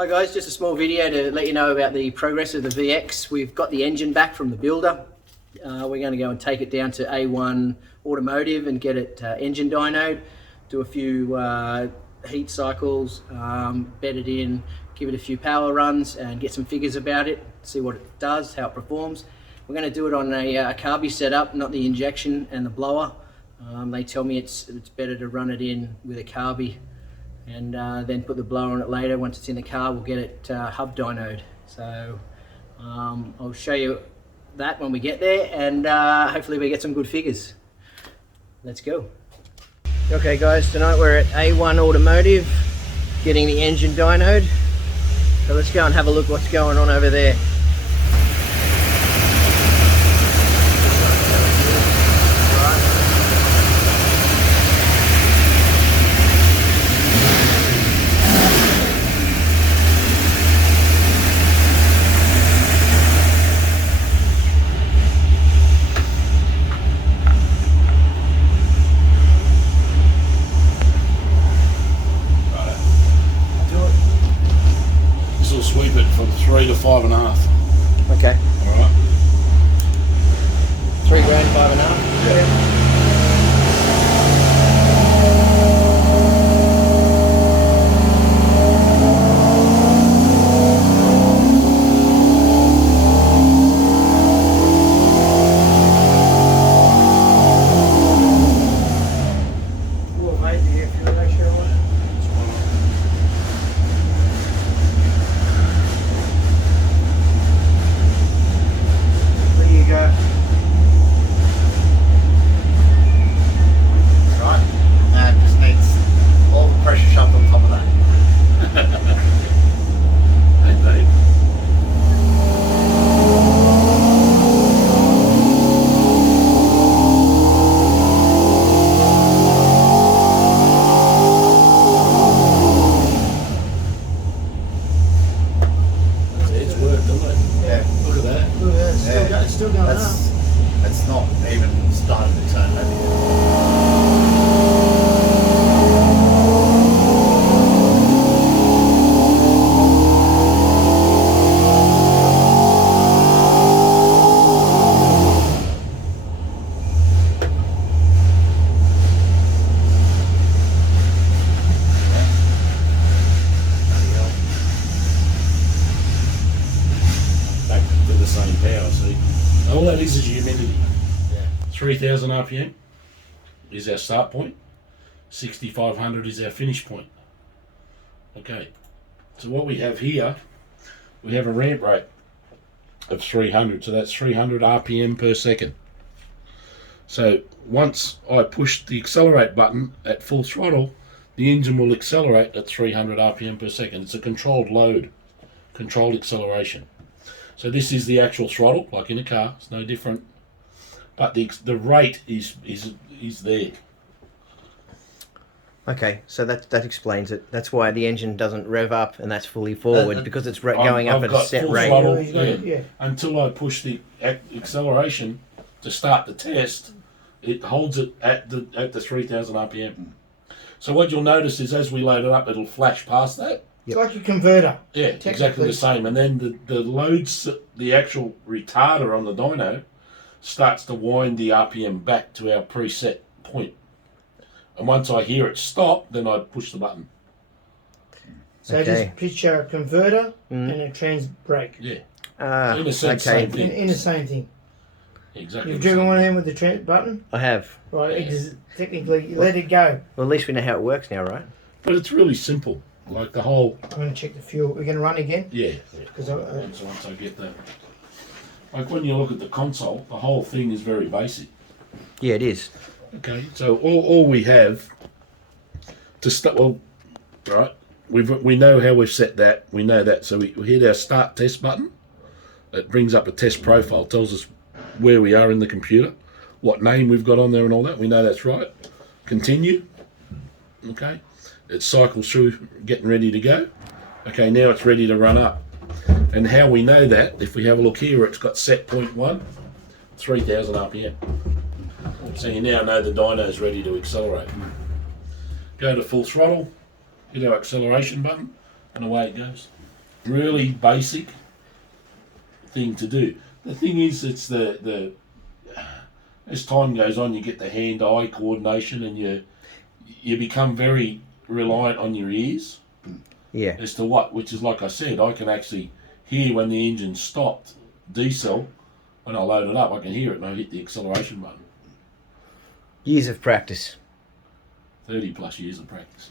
Hi guys, just a small video to let you know about the progress of the VX. We've got the engine back from the builder. We're going to go and take it down to A1 Automotive and get it engine dynoed, do a few heat cycles, bed it in, give it a few power runs and get some figures about it, see what it does, how it performs. We're going to do it on a carby setup, not the injection and the blower. They tell me it's better to run it in with a carby and then put the blower on it later. Once it's in the car, we'll get it hub dynoed. So I'll show you that when we get there, and hopefully we get some good figures. Let's go. Okay guys, tonight we're at A1 Automotive getting the engine dynoed. So let's go and have a look what's going on over there. Sweep it from 3 to 5.5. Okay. Alright. 3 grand, 5.5. Yeah. It's still going up. It's not even started to turn over yet. Same power, see. All that is humidity. Yeah. 3,000 RPM is our start point. 6,500 is our finish point. Okay. So what we have here, we have a ramp rate of 300. So that's 300 RPM per second. So once I push the accelerate button at full throttle, the engine will accelerate at 300 RPM per second. It's a controlled load, controlled acceleration. So this is the actual throttle, like in a car. It's no different, but the rate is there. Okay, so that explains it. That's why the engine doesn't rev up and that's fully forward, because it's going up at a set rate. Throttle, yeah. Until I push the acceleration to start the test, it holds it at the 3,000 RPM. So what you'll notice is as we load it up, it'll flash past that. It's like a converter. Yeah, exactly the same. And then the loads, the actual retarder on the dyno starts to wind the RPM back to our preset point. And once I hear it stop, then I push the button. So Okay. just picture a converter and a trans brake. Yeah. In a sense, okay. same thing. In the same thing. Exactly. You've driven one of them with the trans button? I have. Right, Yeah. technically, you let it go. Well, at least we know how it works now, right? But it's really simple. Like the whole... I'm going to check the fuel. We're going to run again? Yeah. Because Once I get that. Like when you look at the console, the whole thing is very basic. Yeah, it is. Okay, so all we have to start, well, right, we know how we've set that, we know that, so we hit our start test button. It brings up a test profile, tells us where we are in the computer, what name we've got on there and all that, we know that's right. Continue, okay, it cycles through getting ready to go. Okay, now it's ready to run up. And how we know that, if we have a look here, it's got set point 1, 3,000 RPM. So you now know the dyno is ready to accelerate. Go to full throttle, hit our acceleration button, and away it goes. really basic thing to do. The thing is, it's the as time goes on, you get the hand-eye coordination, and you become very reliant on your ears. Yeah. As to which is like I said, I can actually hear when the engine stopped diesel. When I load it up, I can hear it, and I hit the acceleration button. Years of practice. 30 plus years of practice.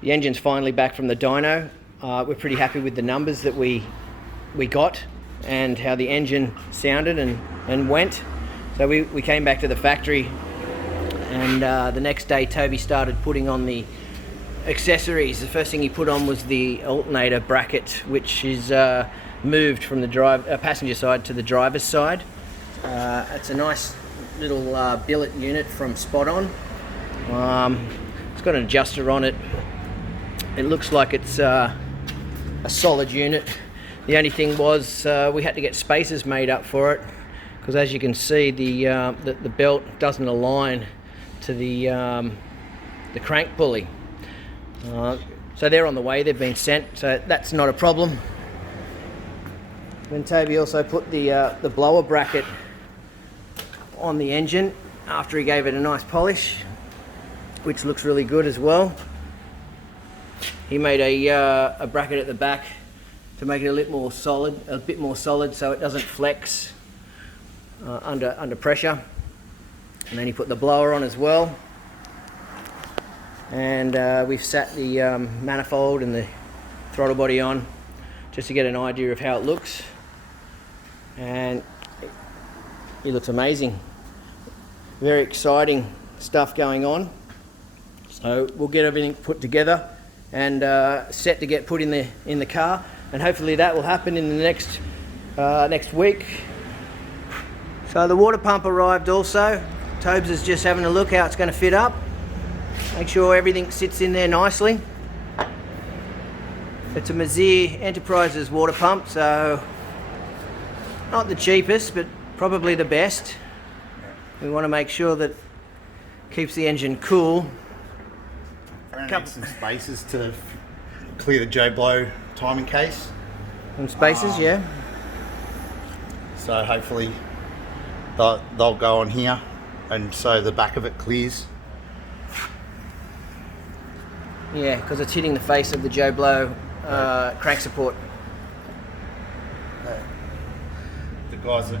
The engine's finally back from the dyno. We're pretty happy with the numbers that we got and how the engine sounded and went. So we came back to the factory, and the next day Toby started putting on the accessories. The first thing he put on was the alternator bracket, which is moved from the passenger side to the driver's side. It's a nice little billet unit from Spot On. It's got an adjuster on it. It looks like it's a solid unit. The only thing was we had to get spacers made up for it, because as you can see, the belt doesn't align to the crank pulley. So they're on the way, they've been sent, so that's not a problem. Then Toby also put the blower bracket on the engine after he gave it a nice polish, which looks really good as well. He made a bracket at the back to make it a bit more solid, so it doesn't flex under pressure. And then he put the blower on as well. And we've sat the manifold and the throttle body on just to get an idea of how it looks. And it looks amazing. Very exciting stuff going on. So we'll get everything put together and set to get put in the car, and hopefully that will happen in the next week. So the water pump arrived also. Tobes is just having a look how it's going to fit up. Make sure everything sits in there nicely. It's a Mazir Enterprises water pump, so not the cheapest, but probably the best. We want to make sure that it keeps the engine cool. Need some spaces to clear the Joe Blow timing case. Some spaces, yeah. So hopefully they'll go on here, and so the back of it clears. Yeah, because it's hitting the face of the Joe Blow crank support. The guys at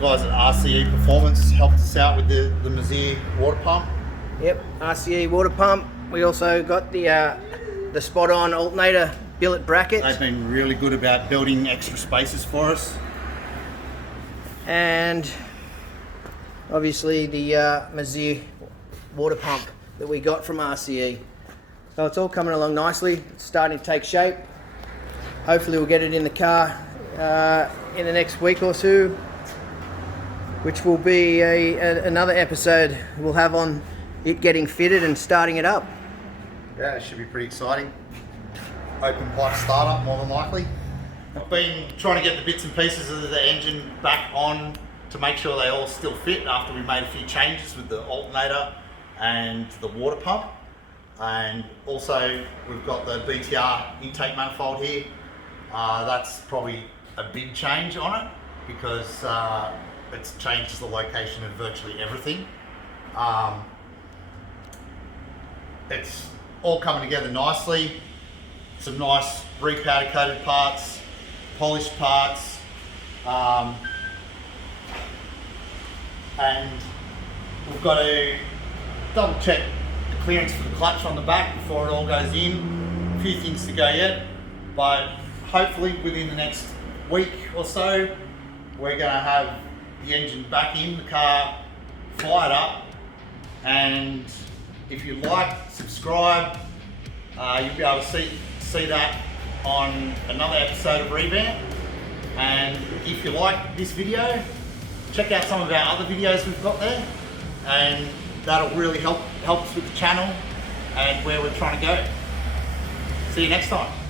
RCE Performance helped us out with the Mazir water pump. Yep, RCE water pump. We also got the Spot On alternator billet bracket. They've been really good about building extra spaces for us. And obviously the Mazir water pump that we got from RCE. So it's all coming along nicely. It's starting to take shape. Hopefully we'll get it in the car in the next week or two, which will be another episode we'll have on it getting fitted and starting it up. Yeah, it should be pretty exciting. Open pipe startup, more than likely. I've been trying to get the bits and pieces of the engine back on to make sure they all still fit after we made a few changes with the alternator and the water pump. And also we've got the BTR intake manifold here. That's probably a big change on it because it changes the location of virtually everything. It's all coming together nicely. Some nice repowder coated parts, polished parts, and we've got to double check the clearance for the clutch on the back before it all goes in. A few things to go yet, but hopefully within the next week or so, we're gonna have the engine back in the car, fired up, and if you like, subscribe, you'll be able to see that on another episode of Revamp. And if you like this video, check out some of our other videos we've got there, and that'll really help us with the channel and where we're trying to go. See you next time.